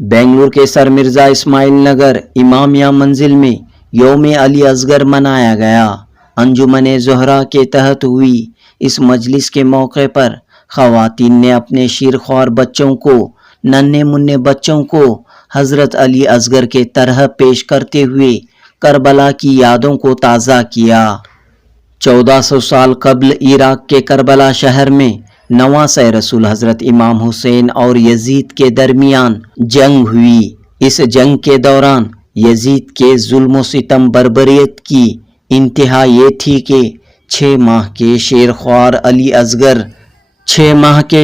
बेंगलुरु के सर मिर्जा इस्माइल नगर इमामिया मंजिल में यौम अली असगर मनाया गया। अंजुमन ज़ोहरा के तहत हुई इस मजलिस के मौके पर ख़वातीन ने अपने शीरख्वार बच्चों को, नन्हे मुन्ने बच्चों को हज़रत अली असगर के तरह पेश करते हुए करबला की यादों को ताज़ा किया। 1400 साल कबल इराक के करबला शहर में नवासे रसूल हज़रत इमाम हुसैन और यजीद के दरमियान जंग हुई। इस जंग के दौरान यजीद के जुल्म सितम बर्बरियत की इंतहा ये थी कि 6 माह के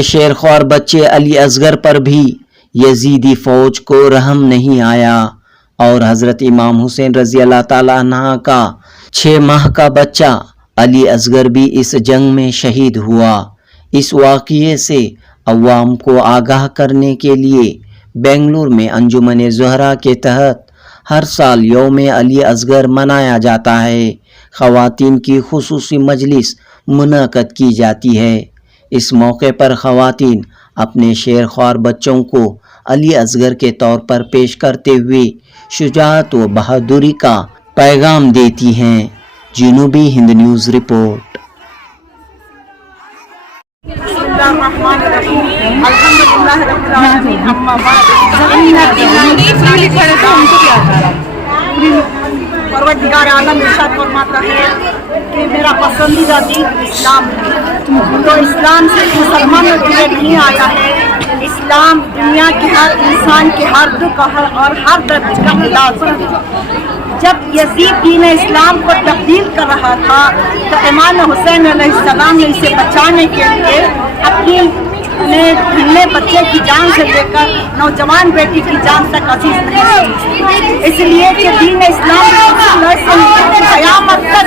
शेरख्वार बच्चे अली असगर पर भी यजीदी फौज को रहम नहीं आया और हज़रत इमाम हुसैन रज़ी अल्लाह ताला अन्हा का 6 माह का बच्चा अली असगर भी इस जंग में शहीद हुआ। इस वाक़ये से अवाम को आगाह करने के लिए बेंगलुरु में अंजुमन ज़ोहरा के तहत हर साल यौम अली असगर मनाया जाता है। ख़वातीन की खुसूसी मजलिस मुनक़द की जाती है। इस मौके पर ख़वातीन अपने शेरख्वार बच्चों को अली असगर के तौर पर पेश करते हुए शुजाअत व बहादुरी का पैगाम देती हैं। जनूबी हिंद न्यूज़ रिपोर्ट। परवरदिगार आलम इरशाद फरमाता है कि मेरा पसंदीदा दीन इस्लाम है। तो इस्लाम से मुसलमान नहीं आया है। इस्लाम दुनिया के हर इंसान के हर दुख और हर दर्द का इलाज है। जब यजीद दीन इस्लाम को तब्दील कर रहा था तो इमाम हुसैन अलैहिस्सलाम ने इसे बचाने के लिए अपनी ढिले बच्चे की जान से लेकर नौजवान बेटी की जान तक अजीज नहीं समझी। इसलिए कि दीन इस्लाम क़यामत तक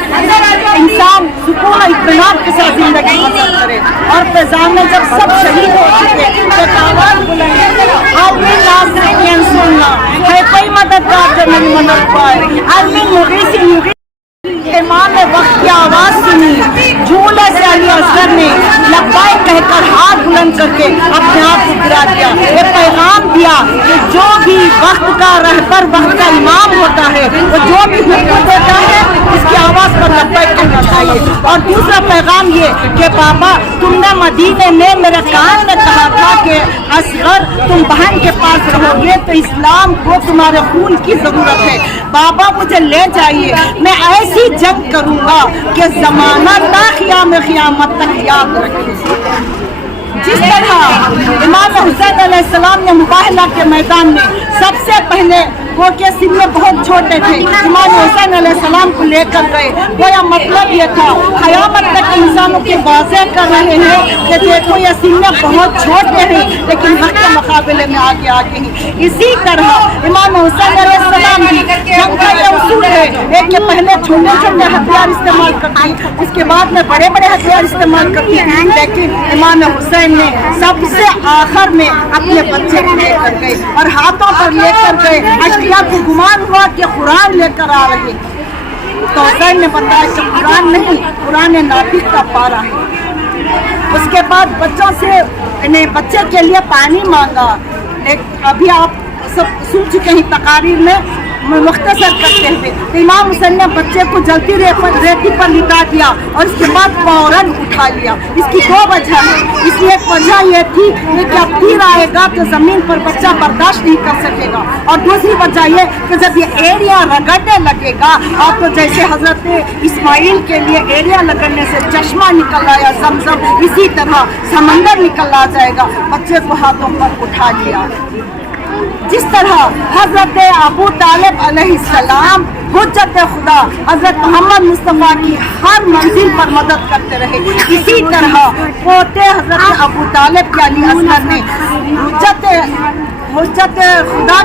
इंसान सुकून और इत्मीनान के साथ जिंदगी बसर करे। और फ़िज़ा में जब सब शहीद हो चुके तो आवाज़ बुलंद है कोई मददगार जो नहीं मदद पाए। इमाम ने वक्त की आवाज़ सुनी, झूले से अली असगर ने लब्बाई कहकर हाथ बुलंद करके अपने आप को गिरा दिया। ये पैगाम दिया कि जो भी वक्त का रहबर, वक्त का इमाम होता है, वो जो भी हुक्म देता है उसकी आवाज़ पर लब्बाई कहना चाहिए। और दूसरा पैगाम ये कि बाबा तुमने मदीने में मेरे कान में कहा था कि असगर तुम बहन के पास रहोगे तो इस्लाम को तुम्हारे खून की ज़रूरत है। बाबा मुझे ले जाइए, मैं ऐसी जंग करूंगा कि ज़माना ता क़यामत तक याद रखे। जिस तरह इमाम हुसैन अलैहिस्सलाम ने मुबाहला के मैदान में सबसे पहले वो के सीने बहुत छोटे थे, इमाम हुसैन अलैहिस्सलाम को लेकर गए। गोया मतलब ये था क़यामत तक इंसानों के वाज़े कर रहे हैं कि देखो ये सीने बहुत छोटे हैं लेकिन हक़ के मुकाबले में आगे आगे हैं। इसी तरह इमाम हुसैन अलैहिस्सलाम भी जंग का ये उसूल है, एक के पहले छोटे छोटे हथियार इस्तेमाल करती, उसके बाद में बड़े बड़े हथियार इस्तेमाल करती, लेकिन इमाम हुसैन ने सबसे आखिर में अपने बच्चे को लेकर गए और हाथों पर लेकर गए। अशकिया को गुमान हुआ कि कुरान लेकर आ रहे, तो हुसैन ने बताया कि कुरान नहीं, कुरान नातिक का पारा है। उसके बाद बच्चों से बच्चे के लिए पानी मांगा। अभी आप सब सुन चुके हैं तकारीर में मुख्तसर करते हुए। तो इमाम हुसैन ने बच्चे को जलती रेती पर लिटा दिया और उसके बाद फौरन उठा लिया। इसकी 2 वजह है। इसलिए एक वजह यह थी कि अब तीर आएगा तो ज़मीन पर बच्चा बर्दाश्त नहीं कर सकेगा, और दूसरी वजह यह कि जब ये एरिया रगड़ने लगेगा और तो जैसे हज़रत इस्माइल के लिए एरिया लगने से चश्मा निकल आया ज़मज़म, इसी तरह समंदर निकल आ जाएगा। बच्चे को हाथों पर उठा लिया। जिस तरह हज़रत अबू तालिब अलैहिस्सलाम हुज्जत खुदा हज़रत मोहम्मद मुस्तफ़ा की हर मंजिल पर मदद करते रहे, इसी तरह पोते हज़रत अबू तालिब के अली असगर ने हुज्जत खुदा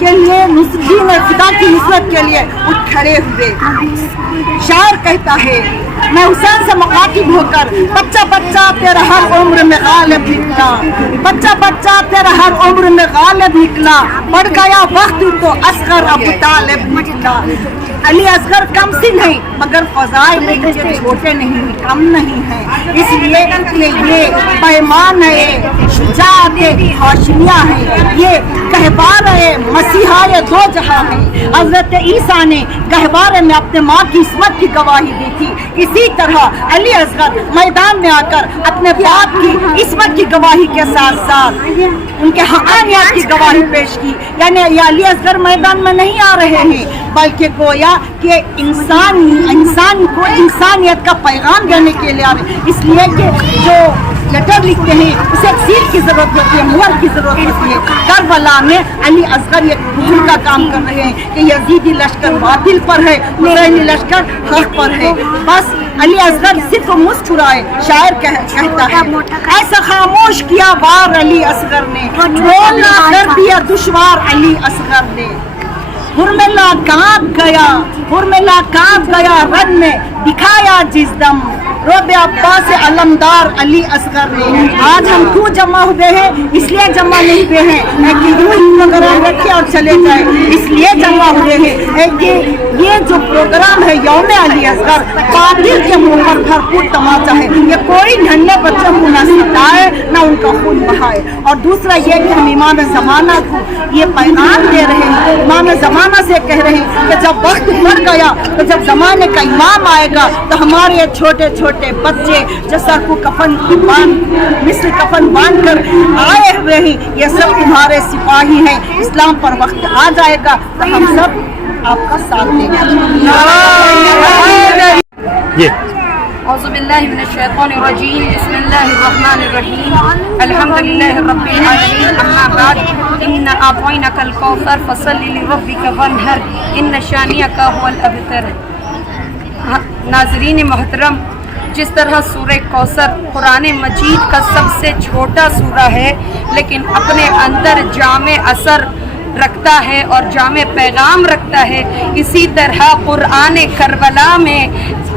के लिए दीन खुदा की नुसरत के लिए उठ खड़े हुए। शायर कहता है, मैं हुसैन से मुखातिब होकर बच्चा बच्चा तेरा हर उम्र में गालिब निकला, बच्चा बच्चा तेरा हर उम्र में गालिब निकला, बढ़ गया वक्त तो असगर अबू तालिब निकला। अली असगर कम सी नहीं मगर फजाइल इनके छोटे नहीं कम नहीं है, इसलिए कि ये पैमान है, शुजाअत हाशमिया है, ये गहवार है, मसीहा ये दो जहां है। हजरत ईसा ने गहवारे में अपने माँ की इस्मत की गवाही दी थी, इसी तरह अली असगर मैदान में आकर अपने बाप की इस्मत की गवाही के साथ साथ उनके हक़ानियत की गवाही पेश की। यानी ये अली असगर मैदान में नहीं आ रहे हैं बल्कि गोया कि इंसान को इंसानियत का पैगाम देने के लिए आ रहे हैं। इसलिए कि जो लेटर लिखते हैं उसे एक सील की जरूरत होती है, मुहर की जरूरत होती है। करबला में अली असगर ये बुजुर्ग का काम कर रहे हैं कि यजीदी लश्कर बातिल पर है, हुसैनी लश्कर हक पर है। बस अली असगर सिर्फ मुस्कुराए, शायर कहता है ऐसा खामोश किया वार अली असगर ने, बोलना कर दिया दुश्वार अली असगर ने। हुरमिला कांप गया रन में दिखाया जिसदम रोबे अब्बास अलमदार अली असगर ने। आज हम क्यों जमा हुए हैं? इसलिए जमा नहीं हुए हैं कि यूं ही प्रोग्राम रखे और चले जाए, इसलिए जमा हुए हैं कि ये जो प्रोग्राम है यौम अली असगर बातिल के मुंह पर भरपूर तमाचा है। ये कोई नन्हे बच्चों को न सिताए न उनका खून बहाए। और दूसरा ये कि हम इमाम ज़माना को ये पैगाम दे रहे हैं, इमाम ज़माना से कह रहे हैं कि जब वक्त बढ़ गया तो जब ज़माने का इमाम आएगा तो हमारे छोटे छोटे बच्चे जो सर को कफन मिस्र कफन बांध कर आए हुए हैं, ये सब तुम्हारे सिपाही हैं। इस्लाम पर वक्त आ जाएगा तो हम सब आपका साथ देंगे। औज़ुबिल्लाहि मिनश्शैतानिर्रजीम, बिस्मिल्लाहिर्रहमानिर्रहीम, अल्हम्दुलिल्लाहि रब्बिल आलमीन, अम्मा बाद, इन्ना आतैनाकल कौसर फसल्लि लिरब्बिका वन्हर, इन्न शानिअका हुवल अबतर। नाज़रीन मोहतरम, जिस तरह सूरह कौसर कुरान मजीद का सबसे छोटा सूरा है लेकिन अपने अंदर जामे असर रखता है और जामे पैगाम रखता है, इसी तरह कुरान करबला में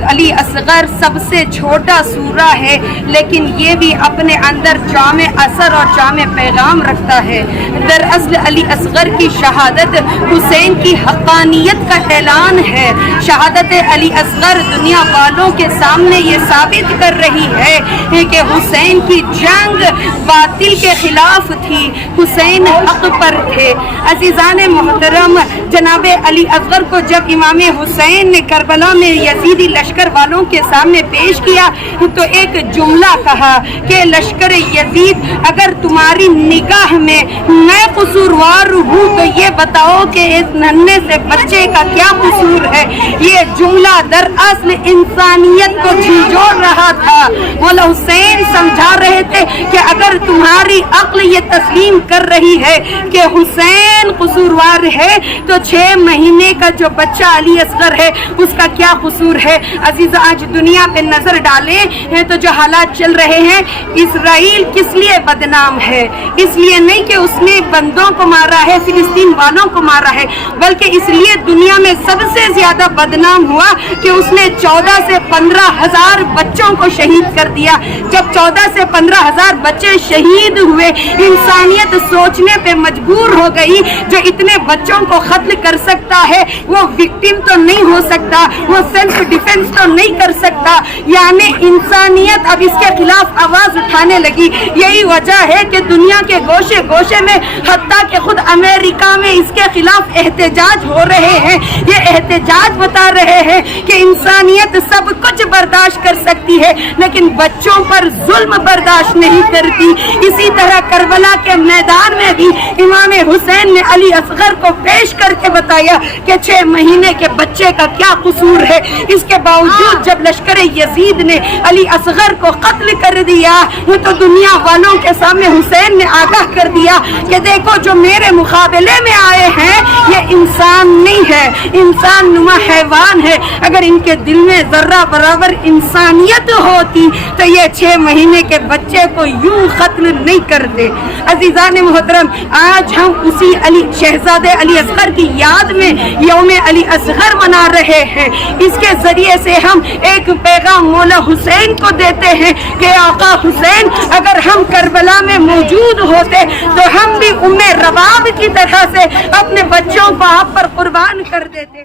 अली असगर सबसे छोटा सूरा है लेकिन ये भी अपने अंदर जामे असर और जामे पैगाम रखता है। दरअसल अली असगर की शहादत हुसैन की हक़ानियत का ऐलान है। शहादत अली असगर दुनिया वालों के सामने ये साबित कर रही है कि हुसैन की जंग बातिल के खिलाफ थी, हुसैन हक़ पर थे। अज़ीज़ान मोहतरम, जनाब अली असगर को जब इमाम हुसैन ने करबला में यजीदी लश्कर वालों के सामने पेश किया तो एक जुमला कहा कि लश्कर यजीद, अगर तुम्हारी निगाह में मैं कसूरवार हूँ तो ये बताओ कि इस नन्हे से बच्चे का क्या कसूर है। ये जुमला दरअसल इंसानियत को झिझोड़ रहा था। मौला हुसैन समझा रहे थे कि अगर तुम्हारी अक्ल ये तस्लीम कर रही है कि हुसैन कसूरवार है तो 6 महीने का जो बच्चा अली असगर है उसका क्या कसूर है। अजीज, आज दुनिया पे नजर डाले हैं तो जो हालात चल रहे हैं, इसराइल किस लिए बदनाम है? इसलिए नहीं कि उसने बंदों को मारा है, फिलिस्तीन वालों को मारा है, बल्कि इसलिए दुनिया में सबसे ज्यादा बदनाम हुआ कि उसने 14 से 15 हजार बच्चों को शहीद कर दिया। जब 14 से 15 हजार बच्चे शहीद हुए, इंसानियत सोचने पे मजबूर हो गई, जो इतने बच्चों को कत्ल कर सकता है वो विक्टिम तो नहीं हो सकता, वो सेल्फ डिफेंस तो नहीं कर सकता। यानी इंसानियत अब इसके खिलाफ आवाज उठाने लगी। यही वजह है कि दुनिया के गोशे गोशे में, हत्ता कि खुद अमेरिका में इसके खिलाफ एहतजाज हो रहे हैं। ये एहतजाज बता रहे हैं कि इंसानियत सब कुछ बर्दाश्त कर सकती है लेकिन बच्चों पर जुल्म बर्दाश्त नहीं करती। इसी तरह करबला के मैदान में भी इमाम हुसैन ने अली असगर को पेश करके बताया कि 6 महीने के बच्चे का क्या कसूर है। इसके बावजूद जब लश्कर यजीद ने अली असगर को कत्ल कर दिया तो दुनिया वालों के सामने हुसैन ने आगाह कर दिया कि देखो जो मेरे मुकाबले में आए हैं ये इंसान नहीं है, इंसान नुमा हैवान है। अगर इनके दिल में जर्रा बराबर इंसानियत होती तो ये 6 महीने के बच्चे को यूं कत्ल नहीं करते। अजीजान मोहतरम, आज हम उसी शहजादे अली असगर की याद में यौम अली असगर मना रहे हैं। इसके जरिए से हम एक पैगाम मौला हुसैन को देते हैं कि आका हुसैन अगर हम करबला में मौजूद होते तो हम भी उम्मे रबाब की तरह से अपने बच्चों को आप पर कुर्बान कर देते।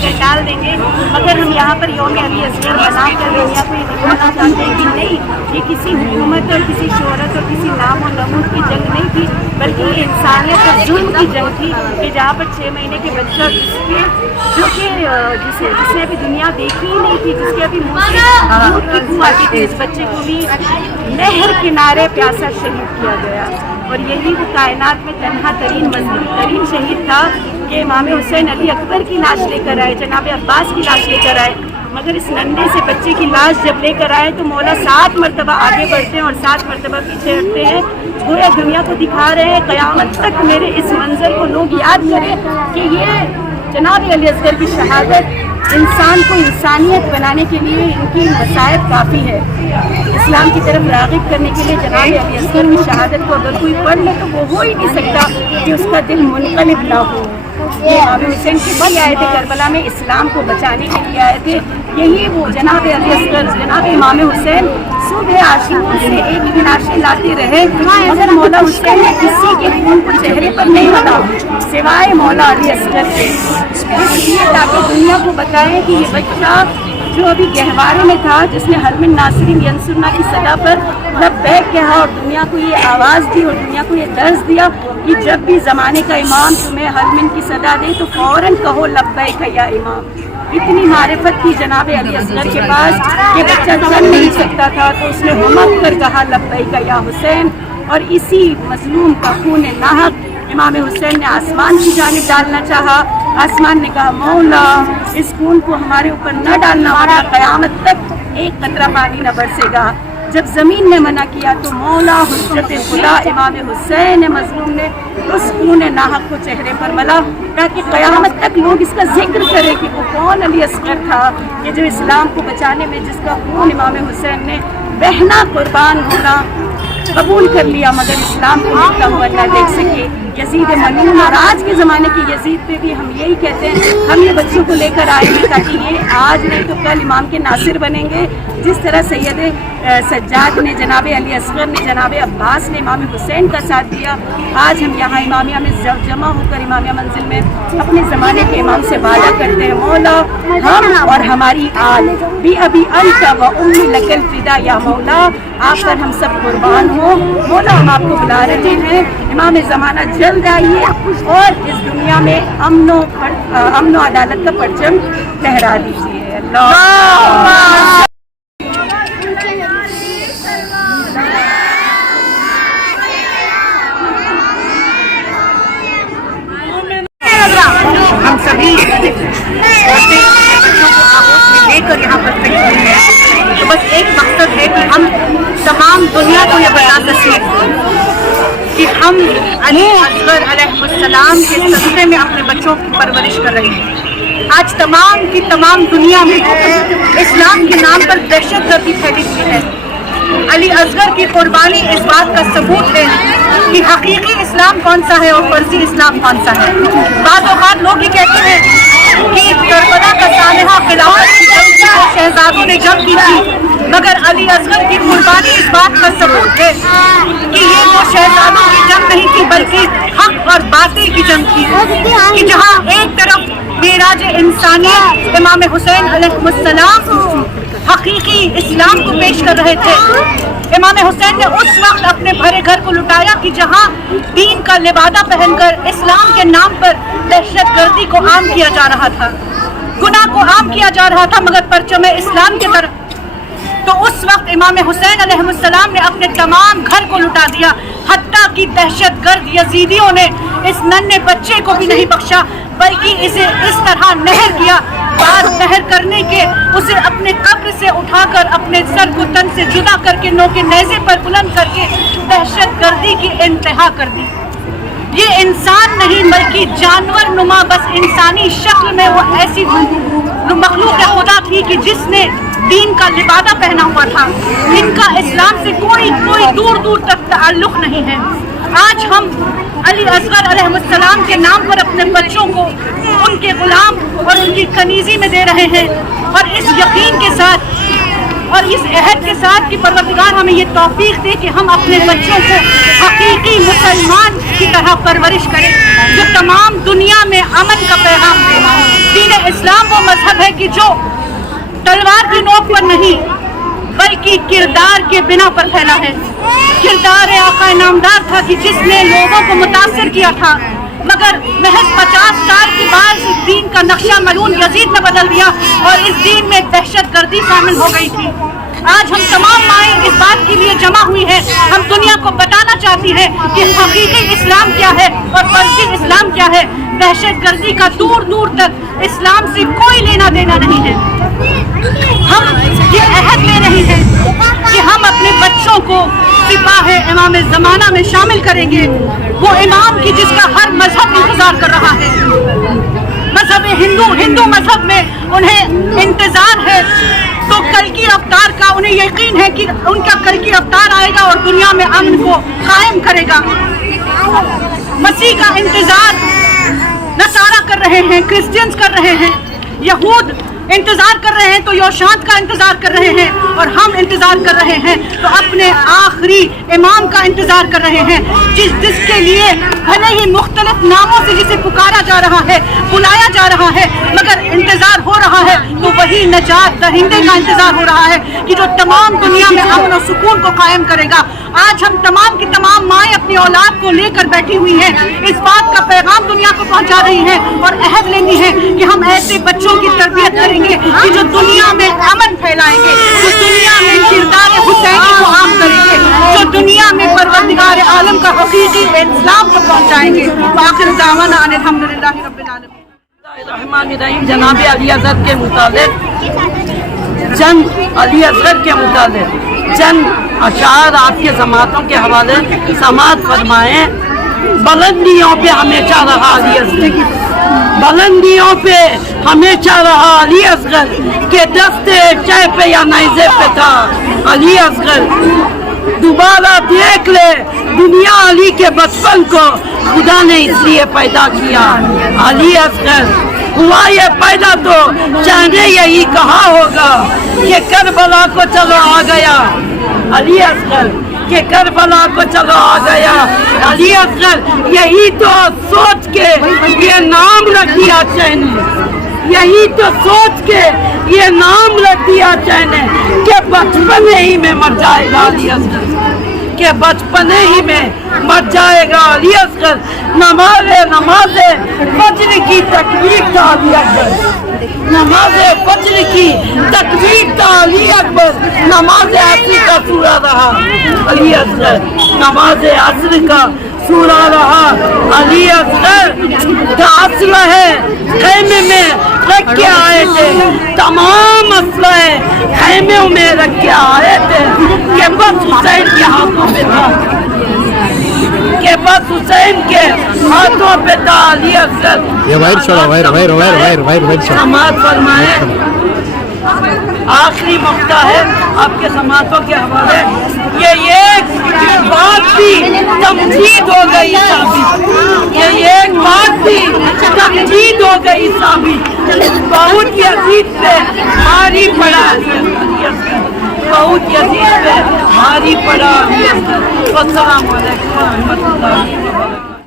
जी डाल देंगे, मगर हम यहाँ पर यौम अली असगर मना कर दुनिया को ये दिखाना चाहते हैं कि नहीं, ये किसी हुकूमत और किसी शोहरत और किसी नाम और नमूद की जंग नहीं थी, बल्कि ये इंसानियत और जुल्म की जंग थी कि जहाँ पर 6 महीने के बच्चा जिसने अभी दुनिया देखी ही नहीं थी, जिसके अभी मुँह से दूध की बू आती थी, इस बच्चे को भी नहर किनारे प्यासा शहीद किया गया। और यही वो कायनात में तन्हा तरीन मजलूम तरीन शहीद था कि इमाम हुसैन अली अकबर की लाश लेकर आए, जनाब अब्बास की लाश लेकर आए, मगर इस नन्हे से बच्चे की लाश जब लेकर आए तो मौला 7 मरतबा आगे बढ़ते हैं और 7 मरतबा पीछे हटते हैं। गोया दुनिया को दिखा रहे हैं क़यामत तक मेरे इस मंजर को लोग याद करें कि ये जनाब अली असगर की शहादत इंसान को इंसानियत बनाने के लिए इनकी मसायब काफ़ी है। इस्लाम की तरफ राग़िब करने के लिए जनाब अली असगर की शहादत को अगर कोई पढ़ ले तो वो हो ही नहीं सकता कि उसका दिल मुनक़लिब ना हो। ये इमाम हुसैन किस लिए आए थे करबला में? इस्लाम को बचाने के लिए आए थे। यही वो जनाब अली असगर जनाब इमाम हुसैन सुबह आशिकों से एक ही लाशें लाते रहे, मगर मौला हुसैन ने किसी के खून को चेहरे पर नहीं मला सिवाय मौला अली असगर के, इसलिए ताकि दुनिया को बताएं कि ये बच्चा जो अभी गहवारे में था, जिसने हरमिन नासिरीन यंसुरना की सदा पर लब्बैक कहा और दुनिया को ये आवाज़ दी और दुनिया को ये दर्ज दिया कि जब भी ज़माने का इमाम तुम्हें हरमिन की सदा दे तो फ़ौरन कहो लब्बैक या इमाम। इतनी मारिफत थी जनाब अली असगर के पास कि बच्चा चल नहीं सकता था तो उसने हुमक कर कहा लब्बैक या हुसैन। और इसी मजलूम का खून नाहक इमाम हुसैन ने आसमान की जानिब डालना चाहा। आसमान ने कहा मौला इस खून को हमारे ऊपर न डालना, वरना क़यामत तक एक कतरा पानी न बरसेगा। जब ज़मीन ने मना किया तो मौला हुज्जत खुदा इमाम हुसैन मजलूम ने उस खून नाहक को चेहरे पर मला, ताकि क़यामत तक लोग इसका जिक्र करें कि वो कौन अली असगर था कि जो इस्लाम को बचाने में जिसका खून इमाम हुसैन ने बहना कुर्बान होना कबूल कर लिया, मगर इस्लाम को मिटता हुआ न देख सके। यजीद मलून और आज के ज़माने की यजीद पे भी हम यही कहते हैं, हम ये बच्चों को लेकर आए हैं ताकि ये आज नहीं तो कल इमाम के नासिर बनेंगे। जिस तरह सैयद सज्जाद ने जनाब अली असगर ने जनाब अब्बास ने इमाम हुसैन का साथ दिया, आज हम यहाँ इमामिया में जमा होकर इमामिया मंजिल में अपने ज़माने के इमाम से वादा करते हैं मौला हम और हमारी आल भी अभी अंता व उम्मी लकल फिदा या मौला, आप पर हम सब कुर्बान हो। मौला हम आपको बुला रहे हैं, इमाम ज़माना जल्द आइए और इस दुनिया में अमन अदालत का परचम लहरा दीजिए। अल्लाह हम सभी बच्चों को आगोश में लेकर यहाँ पर खड़े हुए हैं, तो बस एक मकसद है कि हम तमाम दुनिया को ये बता सकें कि हम अली असगर अलैहिस्सलाम के सदक़े में अपने बच्चों की परवरिश कर रहे हैं। आज तमाम की तमाम दुनिया में इस्लाम के नाम पर दहशतगर्दी फैली हुई है। अली असगर की कुर्बानी इस बात का सबूत है कि हकीकी इस्लाम कौन सा है और फर्जी इस्लाम कौन सा है। बात लोग ये कहते हैं कि करबला का सानहा खिलाफत की जंग थी और शहजादों ने जंग की थी, मगर अली असगर की कुर्बानी इस बात का सबूत है कि ये वो शहजादों की जंग नहीं थी बल्कि हक और बातिल की जंग थी। कि जहाँ एक तरफ मेराज इंसानियत इमाम हुसैन अलैहिस्सलाम हकीकी इस्लाम को पेश कर रहे थे, इमाम हुसैन ने उस वक्त अपने भरे घर को लुटाया कि जहां दीन का लिबादा पहनकर इस्लाम के नाम पर दहशतगर्दी को आम किया जा रहा था, गुनाह को आम किया जा रहा था, मगर परचम इस्लाम की तरफ। तो तो उस वक्त इमाम हुसैन अलैहिस्सलाम ने अपने तमाम घर को लुटा दिया, हत्ता कि दहशतगर्द यजीदियों ने इस नन्हे बच्चे को भी नहीं बख्शा, बल्कि इसे इस तरह नहर किया, बाद नहर करने के उसे अपने कब्र से उठाकर अपने सर को तन से जुदा करके नोके नेज़े पर बुलंद करके दहशतगर्दी की इंतहा कर दी। ये इंसान नहीं बल्कि जानवर नुमा, बस इंसानी शक्ल में वो ऐसी मखलूक खुदा थी कि जिसने दीन का लिबादा पहना हुआ था। इनका इस्लाम से कोई दूर दूर तक ताल्लुक नहीं है। आज हम अली असगर अलैहिस्सलाम के नाम पर अपने बच्चों को उनके गुलाम और उनकी कनीजी में दे रहे हैं, और इस यकीन के साथ और इस अहद के साथ कि परवरदिगार हमें ये तौफीक दे कि हम अपने बच्चों को हकीकी मुसलमान की तरह परवरिश करें, जो तमाम दुनिया में अमन का पैगाम दे। दीन इस्लाम वो मजहब है कि जो तलवार की नोक पर नहीं बल्कि किरदार के बिना पर फैला है। किरदार आका नामदार था कि जिसने लोगों को मुतासिर किया था, मगर महज 50 साल के बाद इस दीन का नक्शा मलून यजीद ने बदल दिया और इस दीन में दहशतगर्दी शामिल हो गई थी। आज हम तमाम माएँ इस बात के लिए जमा हुई हैं, हम दुनिया को बताना चाहती हैं कि हकीकी इस्लाम क्या है और फर्जी इस्लाम क्या है। दहशतगर्दी का दूर दूर तक इस्लाम से कोई लेना देना नहीं है। हम ये अहद ले रहे हैं कि हम अपने बच्चों को सिपाहे इमाम ज़माना में शामिल करेंगे, वो इमाम की जिसका हर मजहब इंतजार कर रहा है। मजहब हिंदू मजहब में उन्हें इंतजार है, तो कल की अवतार का उन्हें यकीन है कि उनका कल की अवतार आएगा और दुनिया में अमन को कायम करेगा। मसीह का इंतजार नसारा कर रहे हैं, क्रिश्चियंस कर रहे हैं, यहूद इंतजार कर रहे हैं, तो योशांत का इंतजार कर रहे हैं, और हम इंतजार कर रहे हैं तो अपने आखिरी इमाम का इंतजार कर रहे हैं, जिसके लिए भले ही मुख्तलिफ नामों से जिसे पुकारा जा रहा है, बुलाया जा रहा है, मगर इंतजार हो रहा है तो वही नजात दहिंदे का इंतजार हो रहा है कि जो तमाम दुनिया में अमन और सुकून को कायम करेगा। आज हम तमाम की तमाम माएँ अपनी औलाद को लेकर बैठी हुई हैं, इस बात का पैगाम दुनिया को पहुंचा रही हैं और अहद लेनी है कि हम ऐसे बच्चों की तरबियत करेंगे कि जो दुनिया में अमन फैलाएंगे, जो दुनिया में किरदार हुसैनी को आम करेंगे, जो दुनिया में परवरदिगार आलम का हकीकी इस्लाम को पहुंचाएंगे। आखिर दावाना अल्हम्दुलिल्लाहि रब्बिल आलमीन। जनाब अली असगर के मुताबिक चंद अली असगर के मुताबिक चंद अशार आपके समातों के हवाले समात फरमाएं। बुलंदियों पे हमेशा रहा अली असगर, बुलंदियों पे हमेशा रहा अली असगर के दस्ते चाय पे या नाइज़े पे था अली असगर। दोबारा देख ले दुनिया अली के बचपन को, खुदा ने इसलिए पैदा किया अली असगर। हुआ ये पैदा तो चाहे यही कहा होगा कि करबला को चलो आ गया अली असगर, के करबला को चलो आ गया अली असगर। यही तो सोच के ये नाम रख दिया चैने, यही तो सोच के ये नाम रख दिया चैने कि बचपन ही में मर जाएगा अली असगर, के बचपन ही में मर जाएगा अली असगर। नमाज़े फज्र की तकबीर था अली अकबर, नमाज़े फज्र की तकबीर था अली अकबर। नमाज़े असर का सूरा रहा अली असगर, नमाज़े असर का सूरा रहा अली असगर। का असल है खैमे में रख के आए थे, तमाम असला खैमे में रख के आए थे कि बस हुसैन के हाथों में था, के बस हुसैन के हाथों पे था अली असगर। ये वायर छोड़ा, वायर समात फरमाए। आखिरी मौका है आपके समातों के हवाले। ये एक बात भी तमजीद हो गई साबित, ये एक बात भी तमजीद हो गई साबित। बहुत यजीद पे भारी पड़ा, बहुत यजीद पे भारी पड़ा। अस्सलाम वालेकुम व रहमतुल्लाहि व बरकातहू।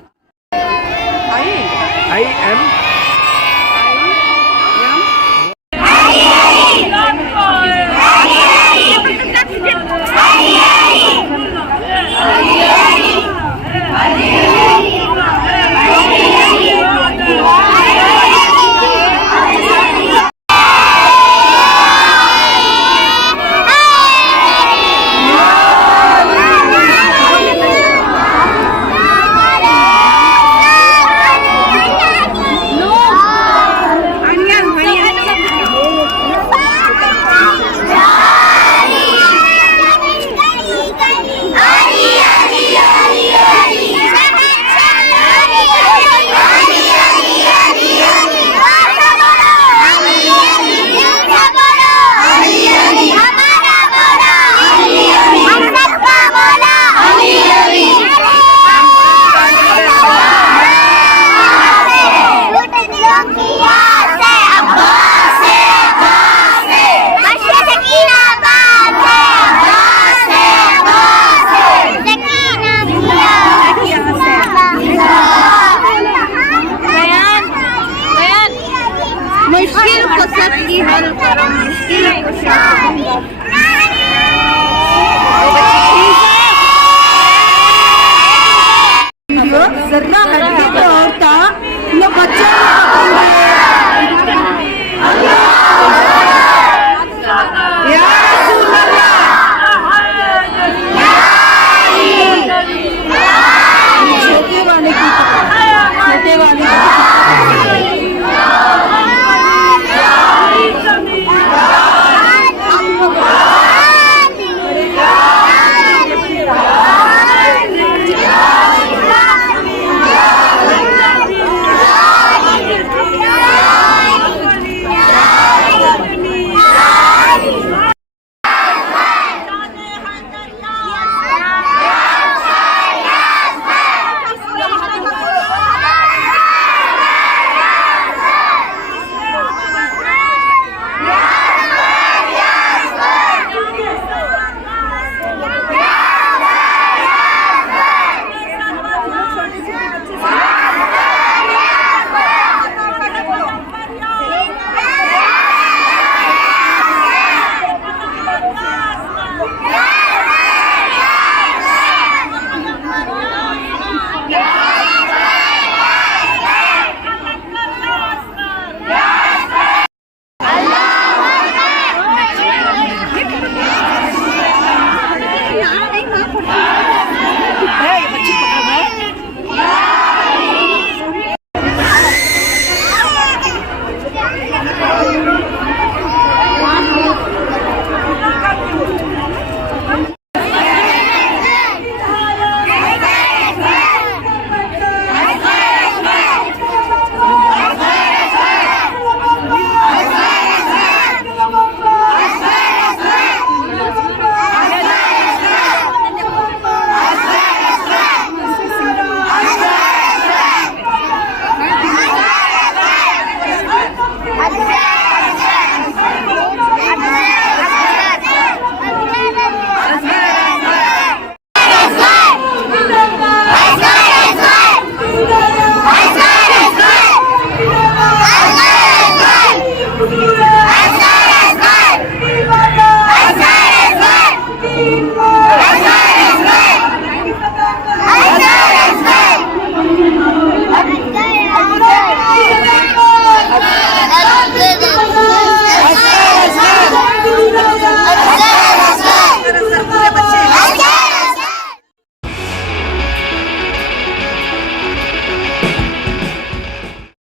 जर्रा हड्डी